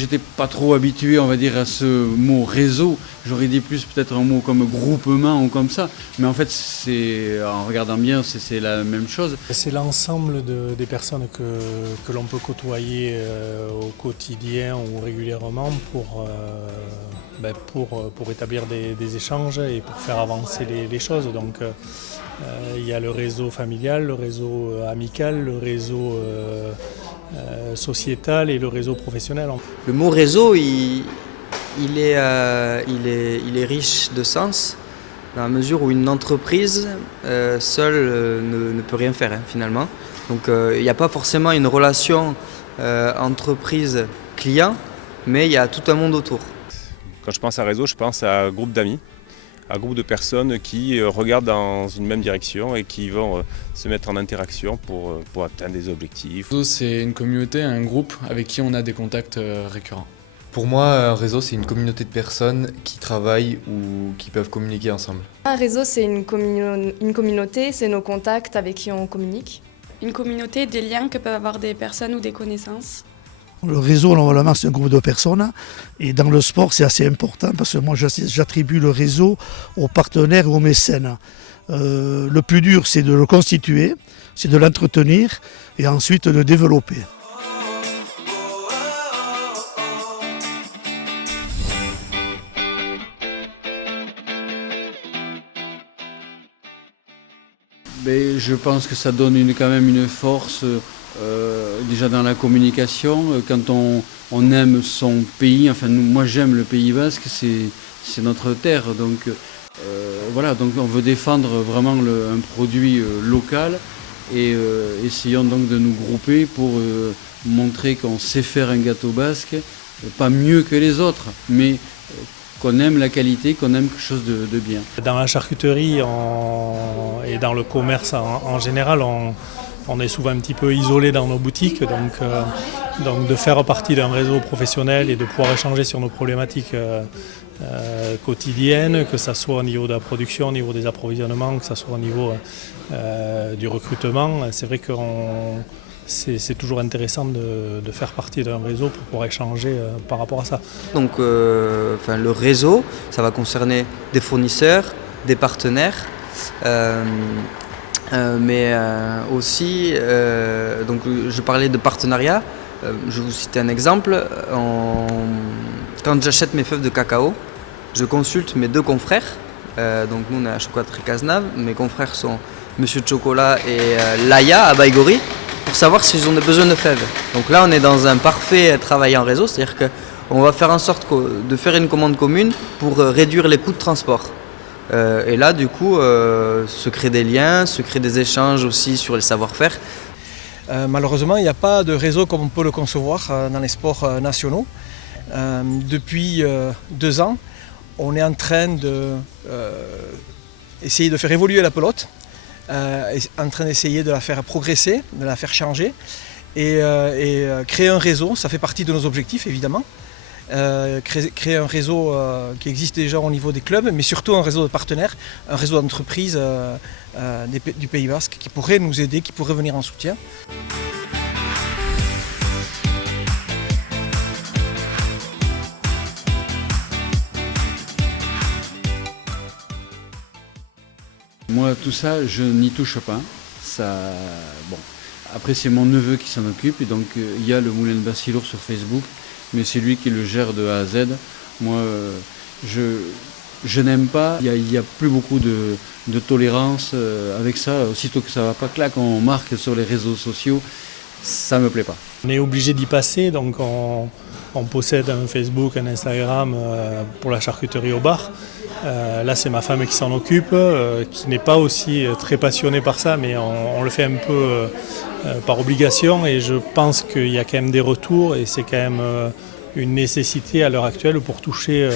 J'étais pas trop habitué, on va dire, à ce mot réseau. J'aurais dit plus peut-être un mot comme groupement ou comme ça. Mais en fait, en regardant bien, c'est la même chose. C'est l'ensemble des personnes que l'on peut côtoyer au quotidien ou régulièrement pour établir des échanges et pour faire avancer les choses. Donc il y a le réseau familial, le réseau amical, le réseau sociétal et le réseau professionnel. Le mot réseau, il est riche de sens dans la mesure où une entreprise seule ne peut rien faire finalement. Donc il n'y a pas forcément une relation entreprise-client, mais il y a tout un monde autour. Quand je pense à réseau, je pense à un groupe d'amis, un groupe de personnes qui regardent dans une même direction et qui vont se mettre en interaction pour atteindre des objectifs. Un réseau, c'est une communauté, un groupe avec qui on a des contacts récurrents. Pour moi, un réseau, c'est une communauté de personnes qui travaillent ou qui peuvent communiquer ensemble. Un réseau, c'est une communauté, c'est nos contacts avec qui on communique. Une communauté, des liens que peuvent avoir des personnes ou des connaissances. Le réseau, normalement, c'est un groupe de personnes. Et dans le sport, c'est assez important parce que moi, j'attribue le réseau aux partenaires et aux mécènes. Le plus dur, c'est de le constituer, c'est de l'entretenir et ensuite de le développer. Mais je pense que ça donne quand même une force déjà dans la communication. Quand on aime son pays, enfin moi j'aime le Pays Basque, c'est notre terre. Donc voilà, donc on veut défendre vraiment un produit local et essayons donc de nous grouper pour montrer qu'on sait faire un gâteau basque, pas mieux que les autres, mais qu'on aime la qualité, qu'on aime quelque chose de bien. Dans la charcuterie et dans le commerce en général, on est souvent un petit peu isolé dans nos boutiques, donc de faire partie d'un réseau professionnel et de pouvoir échanger sur nos problématiques quotidiennes, que ce soit au niveau de la production, au niveau des approvisionnements, que ce soit au niveau du recrutement. C'est vrai que c'est toujours intéressant de faire partie d'un réseau pour pouvoir échanger par rapport à ça. Donc le réseau, ça va concerner des fournisseurs, des partenaires, mais aussi, donc je parlais de partenariat, je vais vous citer un exemple. Quand j'achète mes fèves de cacao, je consulte mes deux confrères. Donc nous on est à la chocolaterie Cazenave, mes confrères sont Monsieur Chocolat et Laïa à Baïgori, pour savoir s'ils ont besoin de fèves. Donc là on est dans un parfait travail en réseau, c'est-à-dire qu'on va faire en sorte de faire une commande commune pour réduire les coûts de transport. Et là du coup se créent des liens, se créent des échanges aussi sur les savoir-faire. Malheureusement il n'y a pas de réseau comme on peut le concevoir dans les sports nationaux. Depuis 2 ans, on est en train d'essayer de faire évoluer la pelote, en train d'essayer de la faire progresser, de la faire changer et créer un réseau, ça fait partie de nos objectifs évidemment. Créer un réseau qui existe déjà au niveau des clubs, mais surtout un réseau de partenaires, un réseau d'entreprises du Pays Basque qui pourrait nous aider, qui pourrait venir en soutien. Moi, tout ça, je n'y touche pas. Bon. Après, c'est mon neveu qui s'en occupe. Et donc, il y a le Moulin de Bassilour sur Facebook, mais c'est lui qui le gère de A à Z. Moi, je n'aime pas. Il n'y a plus beaucoup de tolérance avec ça. Aussitôt que ça ne va pas, clac, on marque sur les réseaux sociaux. Ça ne me plaît pas. On est obligé d'y passer, donc on possède un Facebook, un Instagram pour la charcuterie au bar. Là, c'est ma femme qui s'en occupe, qui n'est pas aussi très passionnée par ça, mais on le fait un peu par obligation et je pense qu'il y a quand même des retours et c'est quand même une nécessité à l'heure actuelle pour toucher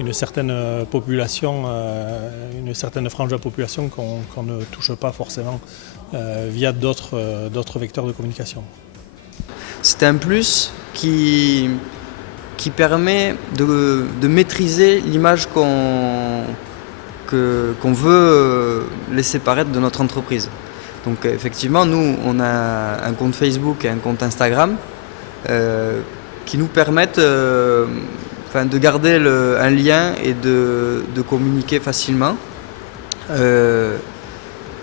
une certaine population, une certaine frange de la population qu'on ne touche pas forcément via d'autres vecteurs de communication. C'est un plus qui permet de maîtriser l'image qu'on veut laisser paraître de notre entreprise. Donc effectivement, nous, on a un compte Facebook et un compte Instagram qui nous permettent de garder un lien et de communiquer facilement.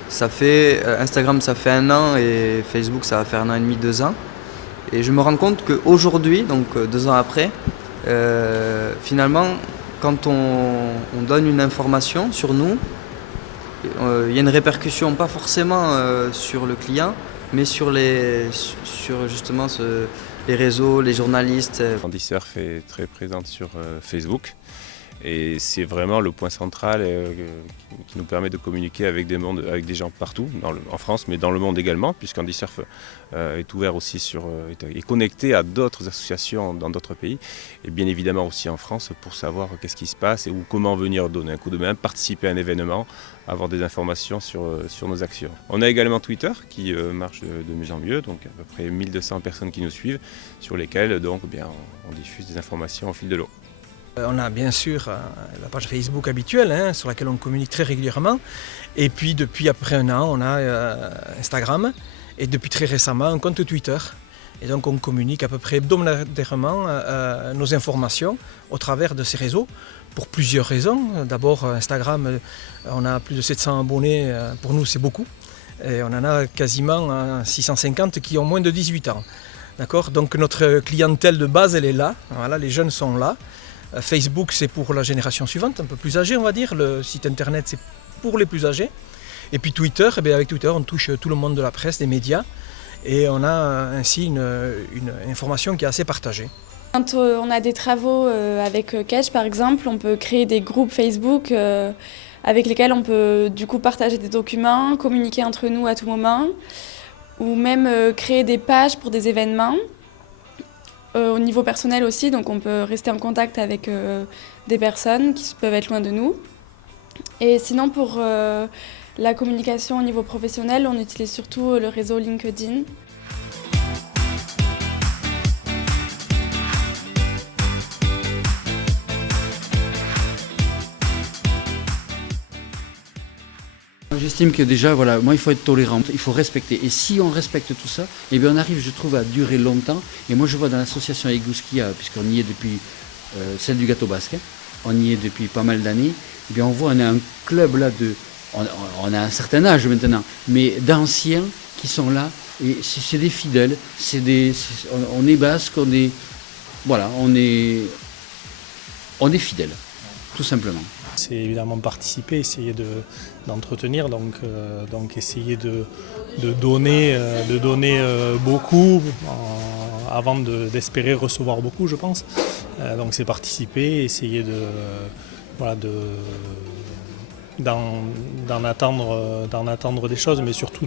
Instagram ça fait 1 an et Facebook ça va faire 1 an et demi, 2 ans. Et je me rends compte qu'aujourd'hui, donc 2 ans après, finalement, quand on donne une information sur nous, il y a une répercussion, pas forcément sur le client, mais sur justement les réseaux, les journalistes. Handisurf est très présente sur Facebook. Et c'est vraiment le point central qui nous permet de communiquer avec des gens partout, en France, mais dans le monde également, puisqu'Handisurf est ouvert aussi est connecté à d'autres associations dans d'autres pays, et bien évidemment aussi en France pour savoir qu'est-ce qui se passe ou comment venir donner un coup de main, participer à un événement, avoir des informations sur nos actions. On a également Twitter qui marche de mieux en mieux, donc à peu près 1200 personnes qui nous suivent, sur lesquelles donc, on diffuse des informations au fil de l'eau. On a bien sûr la page Facebook habituelle sur laquelle on communique très régulièrement. Et puis depuis après 1 an, on a Instagram et depuis très récemment un compte Twitter. Et donc on communique à peu près hebdomadairement nos informations au travers de ces réseaux pour plusieurs raisons. D'abord Instagram, on a plus de 700 abonnés, pour nous c'est beaucoup. Et on en a quasiment 650 qui ont moins de 18 ans. D'accord ? Donc notre clientèle de base elle est là, voilà, les jeunes sont là. Facebook, c'est pour la génération suivante, un peu plus âgée, on va dire. Le site internet, c'est pour les plus âgés. Et puis Twitter, avec Twitter, on touche tout le monde de la presse, des médias. Et on a ainsi une information qui est assez partagée. Quand on a des travaux avec Catch, par exemple, on peut créer des groupes Facebook avec lesquels on peut du coup partager des documents, communiquer entre nous à tout moment, ou même créer des pages pour des événements. Au niveau personnel aussi, donc on peut rester en contact avec des personnes qui peuvent être loin de nous. Et sinon pour la communication au niveau professionnel, on utilise surtout le réseau LinkedIn. J'estime que déjà, voilà, moi il faut être tolérant, il faut respecter. Et si on respecte tout ça, eh bien on arrive, je trouve, à durer longtemps. Et moi je vois dans l'association Eguzki, puisqu'on y est depuis celle du gâteau basque, on y est depuis pas mal d'années, eh bien on voit, on a un club là on a un certain âge maintenant, mais d'anciens qui sont là, et c'est des fidèles, on est basque, on est fidèles, tout simplement. C'est évidemment participer, essayer d'entretenir, donc essayer de donner beaucoup avant d'espérer recevoir beaucoup, je pense. Donc c'est participer, essayer d'en attendre des choses, mais surtout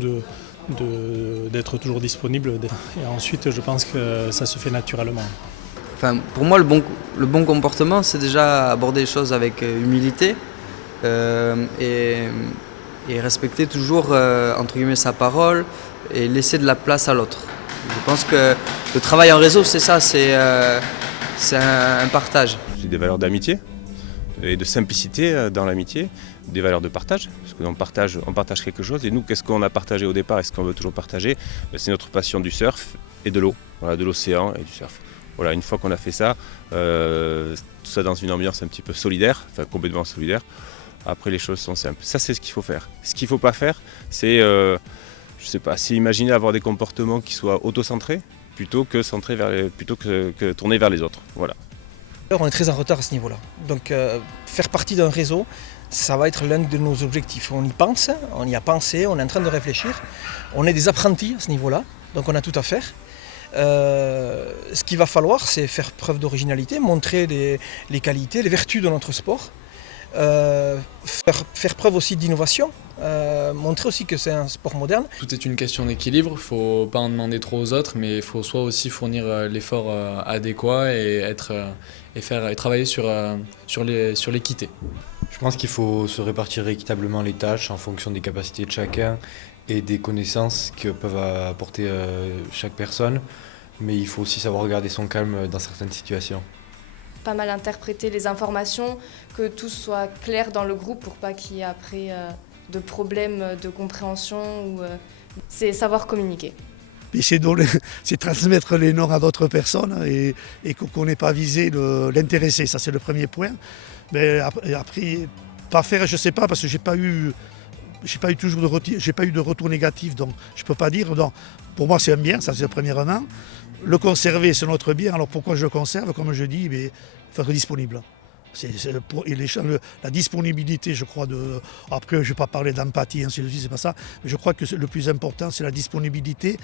d'être toujours disponible. Et ensuite, je pense que ça se fait naturellement. Enfin, pour moi, le bon comportement, c'est déjà aborder les choses avec humilité et respecter toujours entre guillemets sa parole et laisser de la place à l'autre. Je pense que le travail en réseau, c'est ça, c'est un partage. C'est des valeurs d'amitié et de simplicité dans l'amitié, des valeurs de partage, parce qu'on partage quelque chose. Et nous, qu'est-ce qu'on a partagé au départ et ce qu'on veut toujours partager ? C'est notre passion du surf et de l'eau, voilà, de l'océan et du surf. Voilà, une fois qu'on a fait ça, tout ça dans une ambiance un petit peu solidaire, enfin complètement solidaire, après les choses sont simples. Ça, c'est ce qu'il faut faire. Ce qu'il ne faut pas faire, c'est, c'est imaginer avoir des comportements qui soient auto-centrés plutôt que tournés vers les autres. Voilà. On est très en retard à ce niveau-là. Donc faire partie d'un réseau, ça va être l'un de nos objectifs. On y pense, on y a pensé, on est en train de réfléchir. On est des apprentis à ce niveau-là, donc on a tout à faire. Ce qu'il va falloir, c'est faire preuve d'originalité, montrer les qualités, les vertus de notre sport, faire preuve aussi d'innovation, montrer aussi que c'est un sport moderne. Tout est une question d'équilibre, il ne faut pas en demander trop aux autres, mais il faut soit aussi fournir l'effort adéquat et travailler sur l'équité. Je pense qu'il faut se répartir équitablement les tâches en fonction des capacités de chacun et des connaissances que peuvent apporter chaque personne, mais il faut aussi savoir garder son calme dans certaines situations. Pas mal interpréter les informations, que tout soit clair dans le groupe pour pas qu'il y ait après de problèmes de compréhension. C'est savoir communiquer. Mais c'est transmettre les noms à d'autres personnes et qu'on n'ait pas visé l'intéressé. Ça, c'est le premier point. Mais après, pas faire, je ne sais pas, parce que j'ai pas eu de retour négatif, donc je ne peux pas dire. Donc, pour moi, c'est un bien, ça c'est premièrement. Le conserver, c'est notre bien. Alors pourquoi je le conserve? Comme je dis, il faut être disponible. La disponibilité, je crois, après je ne vais pas parler d'empathie, ainsi de suite, c'est pas ça, mais je crois que le plus important, c'est la disponibilité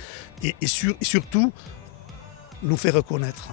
et surtout nous faire reconnaître.